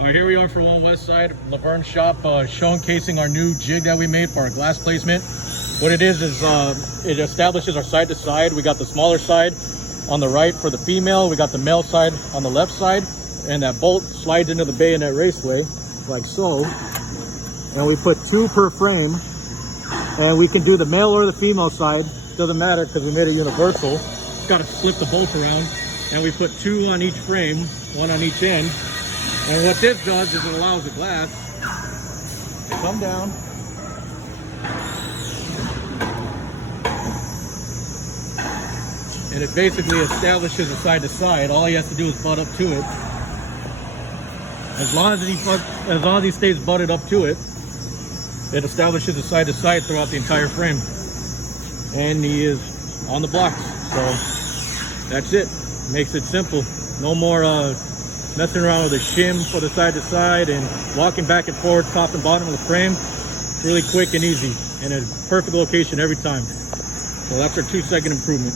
Here we are for One West Side, Verne Shop, showcasing our new jig that we made for our glass placement. What it is it establishes our side to side. We got the smaller side on the right for the female. We got the male side on the left side, and that bolt slides into the bayonet raceway like so. And we put 2 per frame, and we can do the male or the female side. Doesn't matter because we made it universal. Just got to flip the bolt around, and we put 2 on each frame, 1 on each end. And what this does is it allows the glass to come down and it basically establishes a side to side. All he has to do is butt up to it. As long as he stays butted up to it, it establishes a side to side throughout the entire frame. And he is on the blocks. So that's it. Makes it simple. No more messing around with a shim for the side to side and walking back and forth top and bottom of the frame. Really quick and easy, and a perfect location every time. So that's our 2-second improvement.